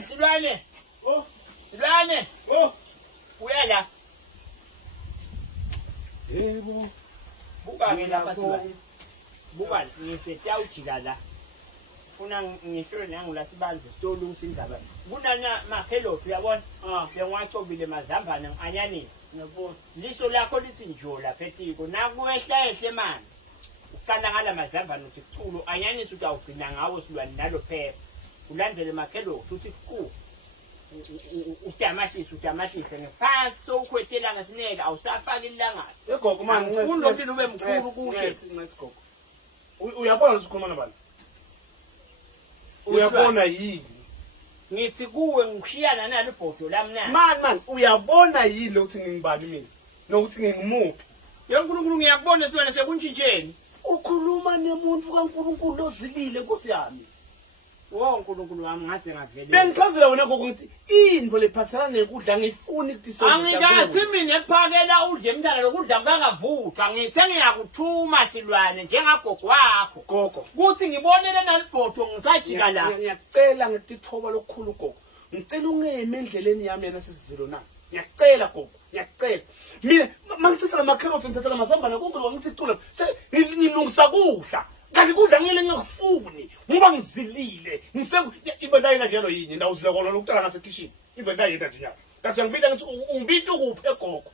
Silwane. Oh, Silwane. oh. Uyala. Yebo. Buka ke lapha Silwane. Buka ngifetha ujika la. Funa ngisho nangula sibanzi sitolo uSindzaba. Kunana makhelophi uyabona? Ngiyacobile mazambane nganyani. Ngiyabona. Liso lakho lithi njola phethiko. Nakuwehla ehle manje. Uqala ngala mazambane uthi kuculo anyanisi utawugcina ngawo Silwane nalo phepha. Ulandele makhelophi uthi ku. Utamashisa ngephansi sokukhwetela ngasineke awusafaki ilanga. Egogo manje ufuna ukuthi ube mkhulu kuhle. Ngesigogo. Uyabona usikhuluma nabani? Uyabona yini? Ngithi kuwe ngishiyana nalo ibhodo lami na. Man, uyabona yini ukuthi ngingibani mina? Nokuthi ngingimuphi? YeNkulunkulu ngiyakubona Silwane sekuntshintsheni. Ukhuluma nemuntu kaNkulunkulu ozilile kusiyami. WoNkulunkulu wami ngase ngavele. Bengichazela wena gogo ngithi indvo lephathelana nekudla ngifuni ukuthi sonke. Angikathi mina ephakela udle emntana lokudla kungakavuthwa ngithe ngiyakuthuma Silwane njengagogo wakho. Gogo. Kuthi ngibonele nalibhodo ngisajika la. Ngiyacela ngetithoba lokukhulu gogo. Ngicela ungeme endleleni yami yana sisizilo nasi. Ngiyacela gogo, ngiyacela. Mina mangithatha amakherotsi ngithatha amazambane konke ngithi cula. Ngilungisa kudla. Kanti kudla ngeke ngikufuni ngoba ngizilile. Ibenda yena njalo yini ndawuzila kona lokuqala ngase kitchen. Ibenda yena nje nyaka. Kathi ngibila ngithi ungibita ukuphi egogo.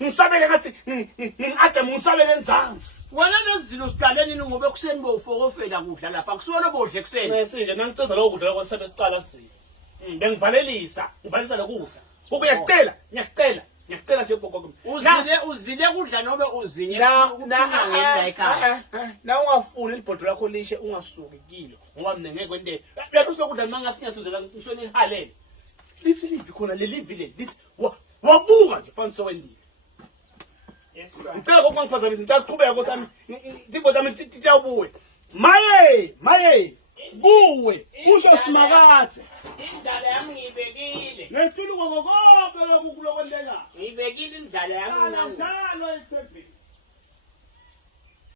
Ngisabele ngathi ngingade ngisabele enzansi. Wena lezilo siqaleni ngoba ekuseni bofokofela kudla lapha kusona bodle ekuseni. Ngesike nangicela lo kudla kwasebe sicala sini. Bengivalelisa lokudla. Ukuyacela, ngiyacela nje gogo. Uzile kudla nobe uzinye ukuthuma ngenda ekhaya. Na ungafuni ibhodo lakho lishe ungasuki kilo ngoba mina ngeke kwente. Uyabona lokudla mangathi ngiyasuzela ngishone ihalele. Lithi livi khona lelivi le lithi wabuka nje fanele sewendile. Yes. Ngicela gogo mangiphazamisa ngicaqhubeka nkosami. Ibhodo lami tiyawubuye. Maye. Kuwe kusho simakathe. Indala yami ngiyibekile. Ngethula gogo konke lokhu kulokwenteka. Ngiyibekile indala yami nami. Njalo ethembeni.